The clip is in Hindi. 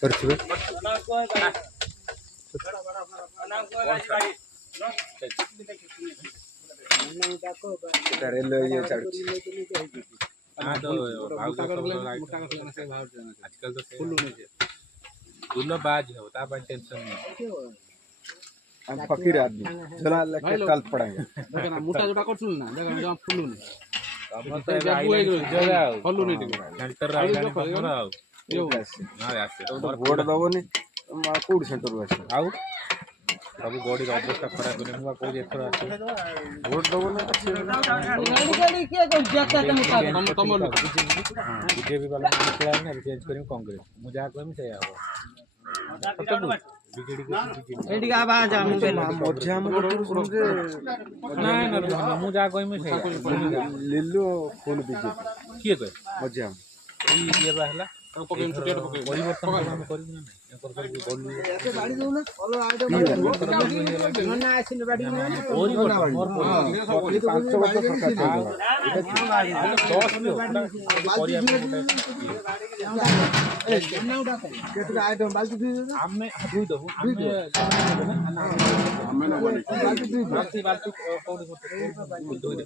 करथिबे रेल ये चढ़ुची हां तो आजकल तो फुल दुल्लो बाज हो ता पर टेंशन नहीं हम फकीर आदमी चला लेके कल पड़ेंगे देखना मोटा जोटा करछुल ना देखना जम फुलुन तब तो आइलैंड जगह फुलुन टिके सेंटर आइलैंड हमरा यो हां आसे तो वोट दबोनी मा कोड सेंटर आसे आउ सब बॉडी अवस्था खराब करे हुआ कोई एथर आसे वोट दबोनी गाड़ी के तो जाता है तम लोग बीजेपी वाला निकला है ना चेंज करियो कांग्रेस मु जा कहम से आबो बीजेडी को एडी का आवाज आ मुझे मध्य हम सुनजे ना ना मु जा कहम से लिल्लू फुल बीजेपी किए कह मध्य ये रहला पकेन टिकट पके परिवर्तन हम करियो ना एकर सब बोलू ऐसे गाड़ी दो ना फॉलो आ जाओ ना आसिन गाड़ी में परिवर्तन मोर ये तो 500 वर्ष सरकार चल ए ना उठा केतु आइटम बाल्टी दे हमें दुई दो हमें बाल्टी दुई बाल्टी कोड दुई दे